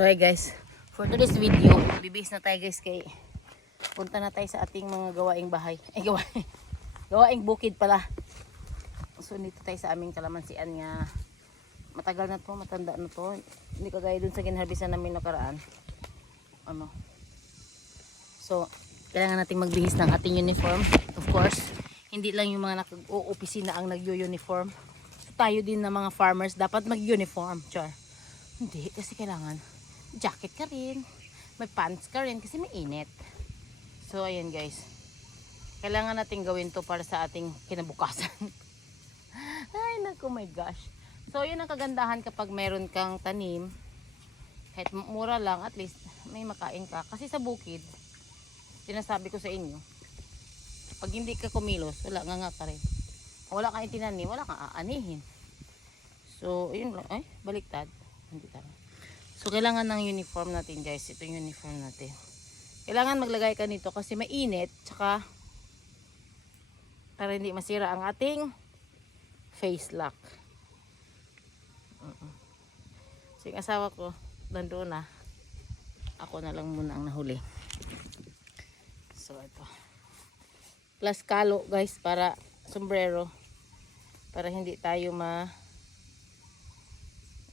So hey guys, for today's video, bibihis na tayo guys kay punta na tayo sa ating mga gawaing bahay. Gawaing bukid pala. So dito tayo sa aming kalamansian nga matagal na to, matanda na to. Hindi kagaya dun sa ginharbisan namin nakaraan. So kailangan nating magbihis ng ating uniform. Of course, hindi lang yung mga nag-o-opisina ang nag-uniform. So, tayo din na mga farmers dapat mag-uniform. Char. Hindi, kasi kailangan jacket ka rin, may pants ka rin kasi may init. So ayan guys, kailangan natin gawin to para sa ating kinabukasan. Ay naku, my gosh. So yun ang kagandahan kapag meron kang tanim, kahit mura lang, at least may makain ka. Kasi sa bukid, sinasabi ko sa inyo, pag hindi ka kumilos, wala nga ka rin. Wala kang itinanim, wala kang aanihin. So yun lang, ay baliktad, hindi tama. So kailangan ng uniform natin guys. Ito yung uniform natin. Kailangan maglagay ka nito kasi mainit. Tsaka para hindi masira ang ating face lock. So yung asawa ko nandoon na. Ako na lang muna ang nahuli. So ito. Plus kalo guys para sombrero. Para hindi tayo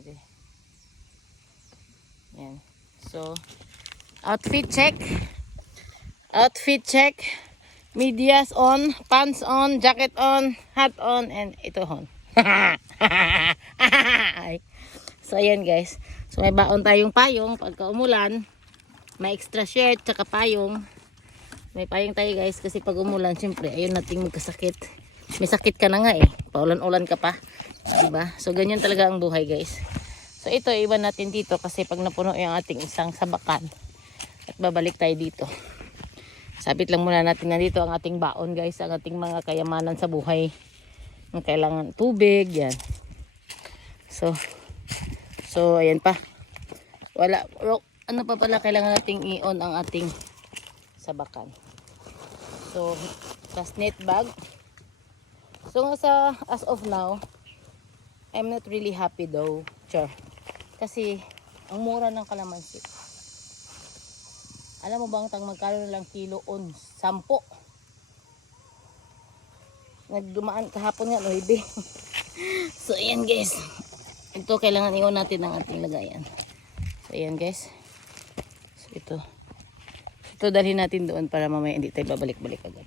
okay. Yan. So, outfit check. Outfit check. Medias on, pants on, jacket on, hat on, and ito on. So, ayan guys. So, may baon tayong payong pagka umulan. May extra shirt, tsaka payong. May payong tayo guys kasi pag umulan, syempre, ayun nating magkasakit. May sakit ka na nga eh. Paulan-ulan ka pa. Diba? So, ganyan talaga ang buhay guys. So ito iwan natin dito kasi pag napuno yung ating isang sabakan at babalik tayo dito. Sabit lang muna natin nandito ang ating baon guys, ang ating mga kayamanan sa buhay. Ang kailangan tubig, yan. So ayan pa. Wala, ano pa pala kailangan nating i-on ang ating sabakan. So plus net bag. So as of now, I'm not really happy though. Sure. Kasi ang mura ng kalamansi. Alam mo bang magkano na lang kilo on 10? Nagdumaan kahapon nga 9. So ayan guys. Ito kailangan i-on natin ang ating lagayan. So ayan guys. So ito dalhin natin doon para mamaya hindi tayo babalik-balik agad.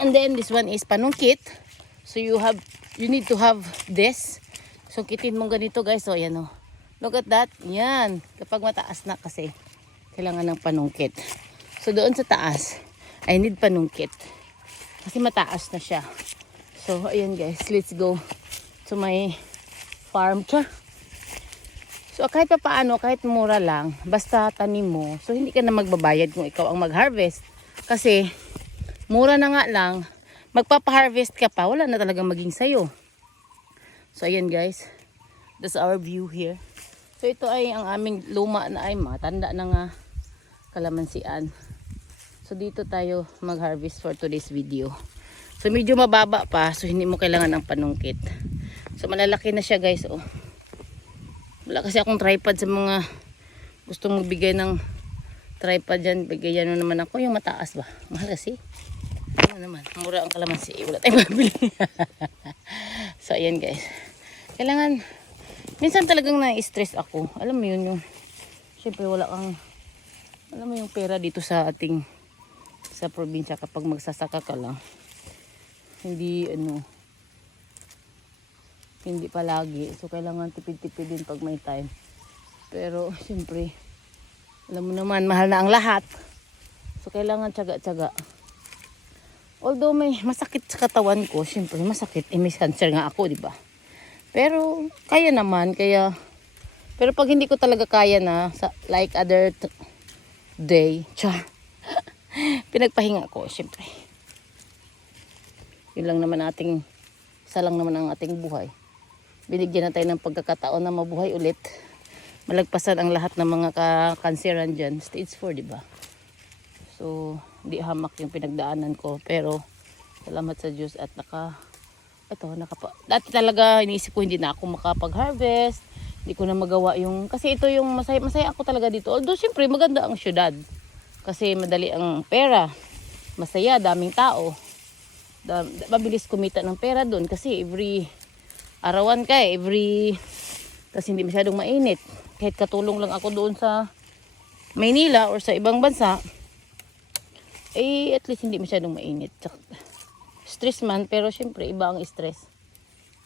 And then this one is panungkit. So you need to have this. So kitin mo ganito guys. So ayan o. Look at that. Yan. Kapag mataas na kasi, kailangan ng panungkit. So doon sa taas, I need panungkit. Kasi mataas na siya. So ayan guys, let's go to my farm. So kahit pa paano, kahit mura lang, basta tanim mo. So hindi ka na magbabayad kung ikaw ang mag-harvest. Kasi mura na nga lang, magpapa-harvest ka pa, wala na talagang maging sayo. So ayan guys, that's our view here. So ito ay ang aming luma na ay matanda na nga kalamansian. So dito tayo mag-harvest for today's video. So medyo mababa pa, so hindi mo kailangan ng panungkit. So malalaki na siya guys. Oh. Wala kasi akong tripod sa mga gustong magbigay ng tripod dyan. Bigyan mo naman ako yung mataas ba. Mahal kasi. Ano naman, mura ang kalamansi. Wala tayong mabili. So ayan guys. Kailangan minsan talagang na-stress ako. Alam mo yun yung, syempre wala kang, alam mo yung pera dito sa ating, sa probinsya kapag magsasaka ka lang. Hindi, hindi palagi. So, kailangan tipid-tipid din pag may time. Pero, syempre, alam mo naman, mahal na ang lahat. So, kailangan tsaga-tsaga. Although may masakit sa katawan ko, syempre masakit. May cancer nga ako, di ba? Pero kaya naman, pero pag hindi ko talaga kaya na like other day, pinagpahinga ko syempre. Yun lang naman isa lang naman ang ating buhay. Binigyan na tayo ng pagkakataon na mabuhay ulit. Malagpasan ang lahat ng mga kanseran dyan. Stage 4, di ba? So, di hamak yung pinagdaanan ko. Pero, salamat sa Diyos at dati talaga iniisip ko hindi na ako makapag-harvest, Hindi ko na magawa yung, kasi ito yung masaya, masaya ako talaga dito. Although syempre maganda ang syudad. Kasi madali ang pera. Masaya, daming tao. Mabilis kumita ng pera doon kasi every arawan ka kasi hindi masyadong mainit. Kahit katulong lang ako doon sa Maynila or sa ibang bansa, at least hindi masyadong mainit. Stress man, pero syempre iba ang stress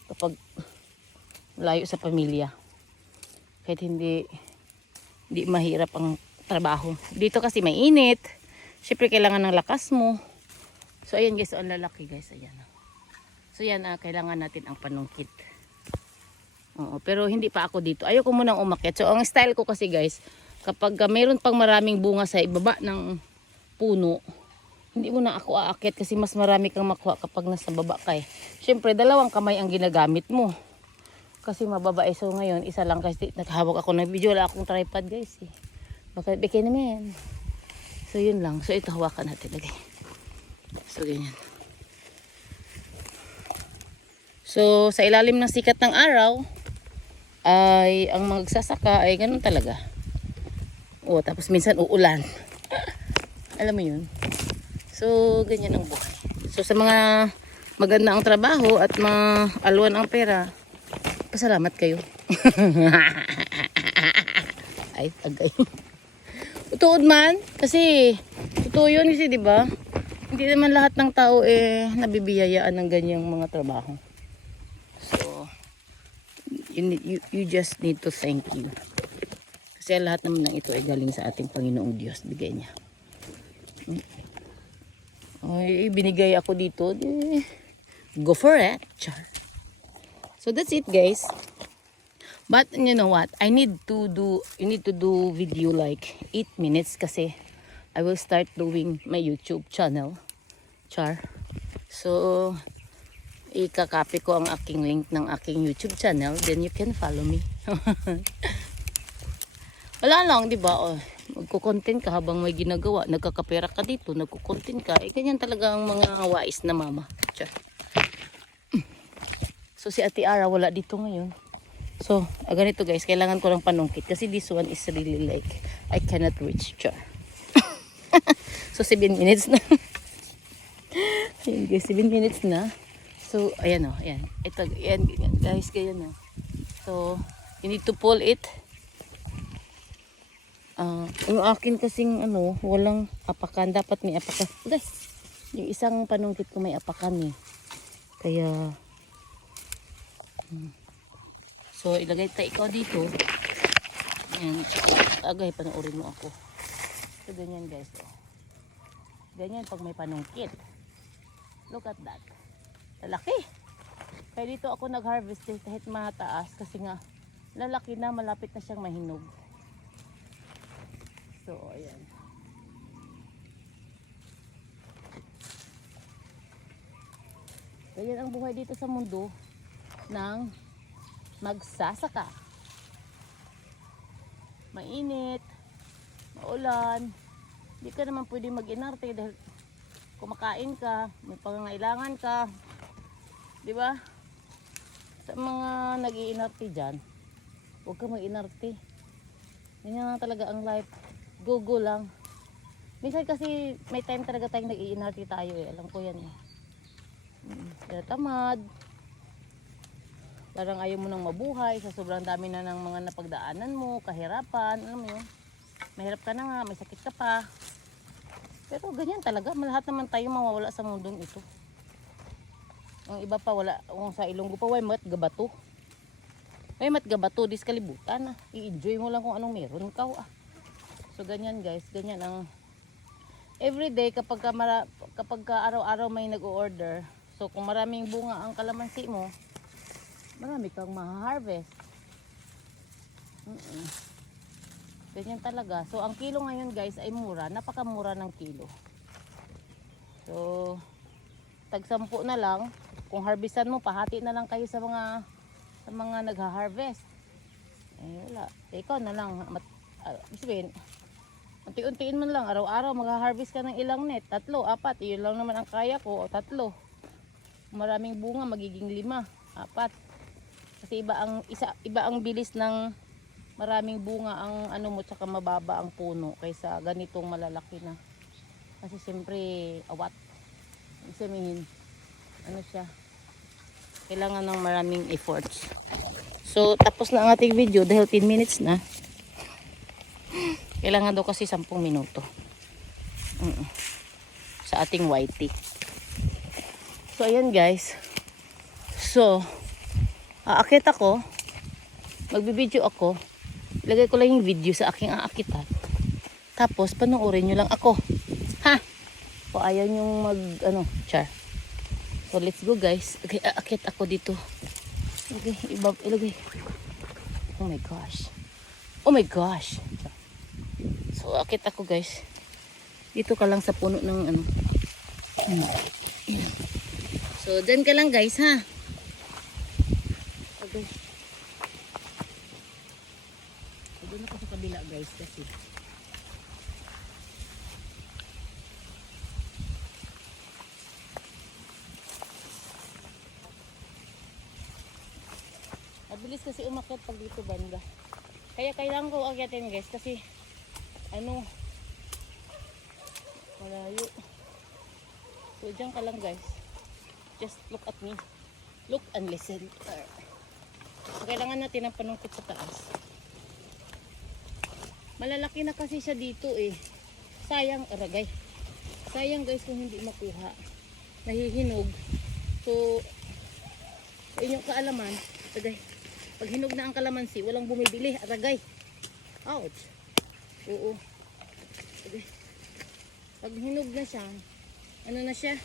kapag layo sa pamilya. Kahit hindi mahirap ang trabaho. Dito kasi mainit. Syempre kailangan ng lakas mo. So ayan guys, ang lalaki guys, ayan. So yan, kailangan natin ang panungkit. Oo, pero hindi pa ako dito. Ayoko munang umakyat. So ang style ko kasi guys, kapag mayroon pang maraming bunga sa ibaba ng puno, hindi mo na ako aakyat kasi mas marami kang makuha kapag nasa baba ka eh. Siyempre, 2 kamay ang ginagamit mo. Kasi mababa eh. So ngayon, isa lang kasi naghawak ako ng video. Wala akong tripod guys eh. Baka bigay naman. So yun lang. So ito hawakan natin lagay. So ganyan. So sa ilalim ng sikat ng araw, ay ang magsasaka ay ganun talaga. O tapos minsan uulan. Alam mo yun. So, ganyan ang buhay. So, sa mga maganda ang trabaho at maalwan ang pera, pasalamat kayo. Ay, agay. Tutuod man. Kasi, totoo yun kasi, di ba? Hindi naman lahat ng tao nabibiyayaan ng ganyang mga trabaho. So, you just need to thank you. Kasi lahat naman ng ito ay galing sa ating Panginoong Diyos. Bigay niya. Ay, binigay ako dito. Go for it. Char. So that's it guys. But you know what? You need to do video like 8 minutes kasi I will start doing my YouTube channel. Char. So ikakopy ko ang aking link ng aking YouTube channel, then you can follow me. Wala lang, di ba? Oh, magko-content ka habang may ginagawa, nagkakapera ka dito, nagko-content ka. Ganyan talaga ang mga wais na mama. Tiyan. So si Ate Ara wala dito ngayon. So, ganito guys, kailangan ko ng panungkit kasi this one is really like I cannot reach. Tiyan. So 7 minutes na. Ayan guys, 7 minutes na. So, ayan o, ayan. Ito, ayan guys, ganyan o. So, you need to pull it. Yung akin kasing walang apakan. Dapat may apakan. Guys, yung isang panungkit ko may apakan eh. Kaya, so ilagay tayo ikaw dito. Ayan, agay, panoorin mo ako. So, ganyan guys. Oh. Ganyan pag may panungkit. Look at that. Lalaki. Kaya dito ako nag-harvest kahit mataas kasi nga lalaki na, malapit na siyang mahinog. So, ayan. Ganyan ang buhay dito sa mundo ng magsasaka. Mainit, maulan, hindi ka naman pwede mag-inarte dahil kumakain ka, may pangangailangan ka, di ba? Sa mga nag-iinarte dyan, huwag ka mag-inarte. Ganyan na talaga ang life. Go lang. Minsan kasi may time talaga tayong nag-iinarte tayo eh. Alam ko yan eh. Kaya tamad. Parang ayaw mo nang mabuhay sa sobrang dami na ng mga napagdaanan mo, kahirapan, alam mo yun. Mahirap ka na nga, may sakit ka pa. Pero ganyan talaga, lahat naman tayo mawawala sa mundong ito. Ang iba pa wala, kung sa Ilonggo pa, way mat gabato. Way mat gabato, dis kalibutan. I-enjoy mo lang kung anong meron ka. So ganyan guys, ganyan ang everyday kapag ka araw-araw may nag-o-order. So kung maraming bunga ang kalamansi mo, marami kang ma-harvest. Ganyan talaga. So ang kilo ngayon guys ay mura, napakamura ng kilo. So tag 10 na lang. Kung harvestan mo, pahati na lang kayo sa mga nagha-harvest. Wala. Ikaw na lang. Sabihin, unti-untiin man lang. Araw-araw mag-harvest ka ng ilang net. 3, 4. Yun lang naman ang kaya ko. O 3. Maraming bunga, magiging 5, 4. Kasi iba ang bilis ng maraming bunga ang ano mo tsaka mababa ang puno kaysa ganitong malalaki na. Kasi siyempre awat. Ibig sabihin, ano siya? Kailangan ng maraming efforts. So tapos na ang ating video dahil 10 minutes na. Kailangan daw kasi 10 minuto. Sa ating YT. So ayan guys. So aakit ako. Magbibideo ako. Ilagay ko lang yung video sa aking aakitan. Tapos panoorin nyo lang ako. Ha? O ayaw nyong char. So let's go guys. Okay, aakit ako dito. Okay, ilagay. Oh my gosh. Oh my gosh. So aakit ako guys. Dito ka lang sa puno ng So dyan ka lang guys ha. Okay. So doon ako sa kabila guys kasi. Mabilis kasi umakyat pag dito banda. Kaya kailangan ko akyatin guys kasi malayo. So dyan ka lang guys. Just look at me. Look and listen. So, kailangan natin ng panungkot sa taas. Malalaki na kasi siya dito eh. Sayang, aragay. Sayang guys kung hindi makuha. Nahihinog. So, inyong kaalaman, aragay. Pag hinog na ang kalamansi, walang bumibili. Aragay. Ouch. Oo. Aragay. Pag hinog na siya, ano na siya?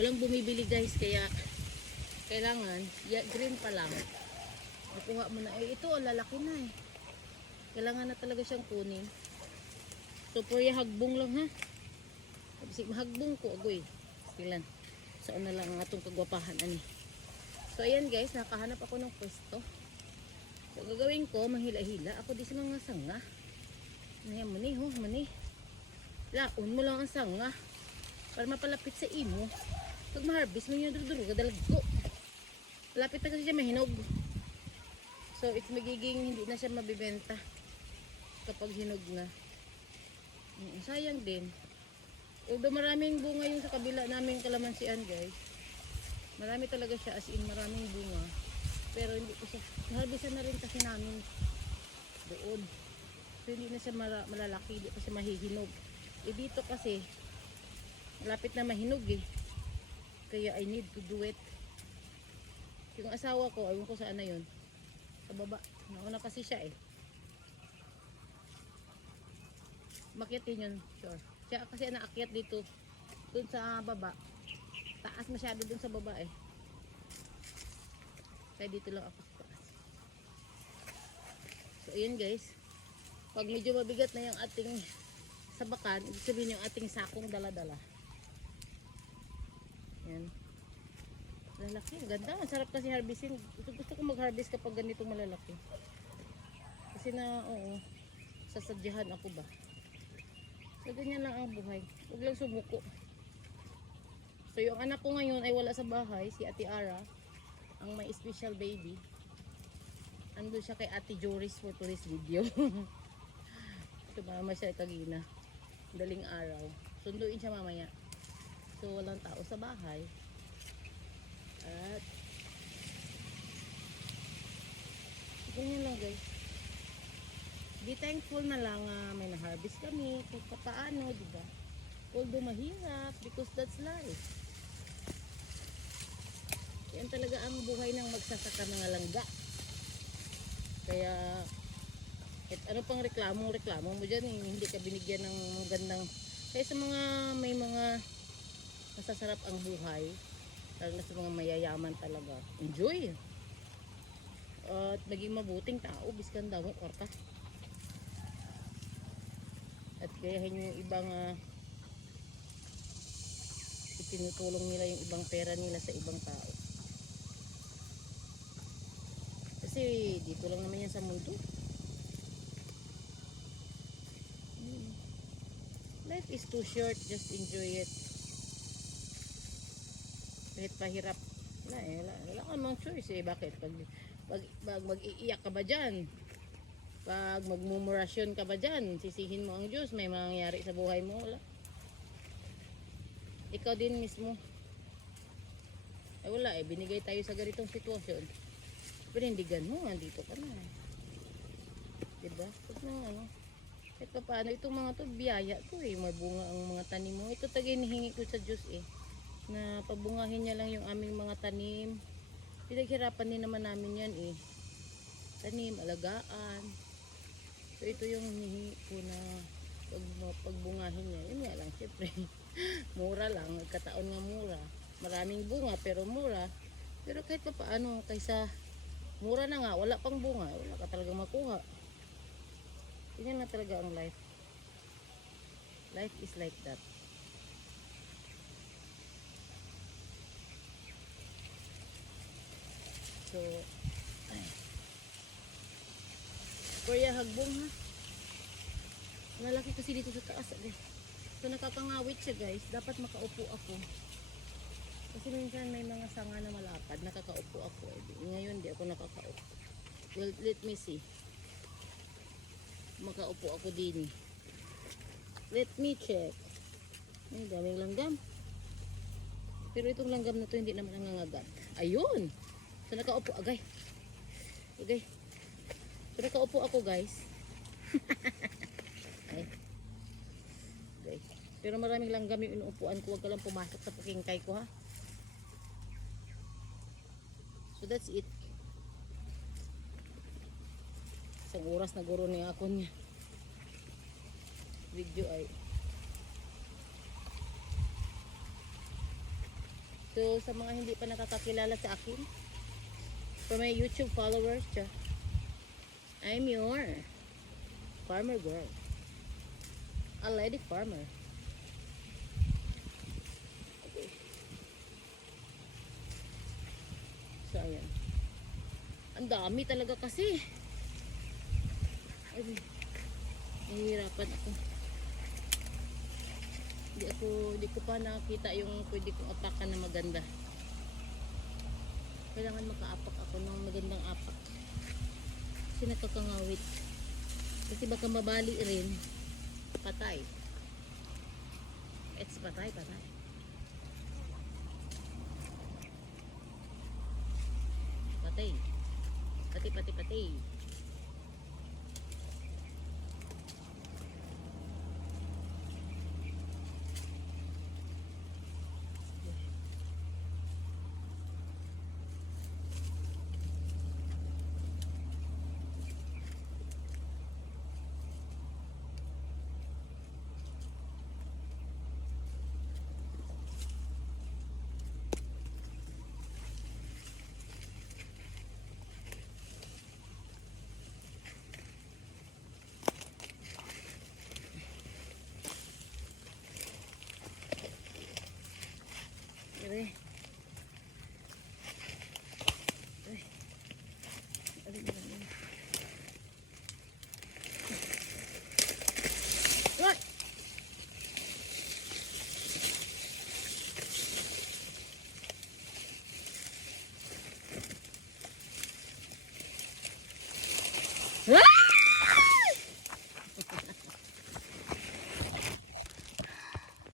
Walang bumibili guys, kaya kailangan, green pa lang. Nakuha mo na. Eh, ito, lalaki na eh. Kailangan na talaga siyang kunin. So, pwede hagbong lang ha. Kasi mahagbong ko, agoy. Silan. Saan na lang ang atong kagwapahan, ani. So, ayan guys, nakahanap ako ng pwesto. So, gagawin ko, mahila-hila. Ako di sa mga sanga. Ayan, mani, mani. Laon mo lang ang sanga. Para mapalapit sa imo. Pag ma-harvest mo yung duro-duro, kadalag ko. Malapit na kasi siya mahinog. So, it's magiging hindi na siya mabibenta kapag hinog na. Sayang din. Although maraming bunga yung sa kabila namin kalamansian guys. Marami talaga siya, as in maraming bunga. Pero hindi ko siya, harvestan na rin kasi namin doon. So, hindi na siya malalaki, hindi pa siya mahihinog. Eh dito kasi, malapit na mahinog eh. Kaya I need to do it. Yung asawa ko, ayun ko saan na yun. Sa baba. Nauna kasi siya eh. Makyatin yun, sure. Siya kasi naakyat dito. Dun sa baba. Taas masyado dun sa baba eh. Kaya dito lang ako sa taas. So ayan guys. Pag medyo mabigat na yung ating sabakan, ibig sabihin yung ating sakong dala-dala. Yan. Lalaki. Ganda. Ang sarap kasi harvestin. Gusto ko mag-harvest kapag ganito malalaki. Kasi sasadyahan ako ba. So, ganyan lang ang buhay. Huwag lang sumuko. So, yung anak ko ngayon ay wala sa bahay. Si Ate Ara, ang may special baby. Ando siya kay Ate Joris for today's video. Tumama siya kagina. Daling araw. Sunduin siya mamaya. So, walang tao sa bahay. At ganyan lang guys. Be thankful na lang may na-harvest kami kung paano, diba? Although mahirap because that's life. Yan talaga ang buhay ng magsasaka ng langga. Kaya ano pang reklamo mo dyan eh, hindi ka binigyan ng gandang. Kaya sa mga may mga masasarap ang buhay, lalo na sa mga mayayaman talaga, enjoy at maging mabuting tao, biskan daw mo kwarta at gayahin yung ibang itinutulong nila yung ibang pera nila sa ibang tao kasi dito lang naman yan sa mundo. Life is too short, just enjoy it. Kahit pahirap, Wala ka mang choice eh. Bakit? Pag mag-iiyak ka ba dyan? Pag magmumurasyon ka ba dyan? Sisihin mo ang Diyos, may mangyayari sa buhay mo? Wala. Ikaw din mismo. Wala eh, binigay tayo sa ganitong sitwasyon. Panindigan mo, andito ka na. Diba? Pag nang ano, kahit pa paano, itong mga to, biyaya to eh. May bunga ang mga tanim mo. Ito tagay hinihingi ko sa Diyos eh. Na pabungahin niya lang yung aming mga tanim. Pinaghirapan din naman namin yan eh. Tanim, alagaan. So ito yung hinihingi ko na pagbungahin niya. Yun nga lang, syempre. Mura lang, nagkataon nga mura. Maraming bunga pero mura. Pero kahit pa paano, kaysa mura na nga, wala pang bunga, wala ka talagang makuha. Ganyan na talaga ang life. Life is like that. So, ay. Korea hagbong ha. Malaki kasi dito sa taas. So nakakangawit siya guys. Dapat makaupo ako. Kasi minsan may mga sanga na malapad. Nakakaupo ako. Ngayon di ako nakakaupo. Well, let me see. Makaupo ako din. Let me check. Ay, daming langgam. Pero itong langgam na to hindi naman nangangagat. Ayun! So nakaupo. Agay. Agay. So nakaupo ako guys. Ay. Agay. Pero maraming langgam yung inuupuan ko. Huwag ka lang pumasok sa pakingkay ko ha. So that's it. Isang oras na guro niya ako niya. Video ay. So sa mga hindi pa nakakakilala sa akin, for my YouTube followers, I'm your farmer girl. A lady farmer. Okay. So ayan. Ang dami talaga kasi. Ay, nahihirapan ako. Hindi ko pa nakita yung pwede kong apakan na maganda. Kailangan makaapak ako ng magandang apak. Kasi nakakangawit. Kasi baka mabali rin. Patay. It's patay. Patay. Patay.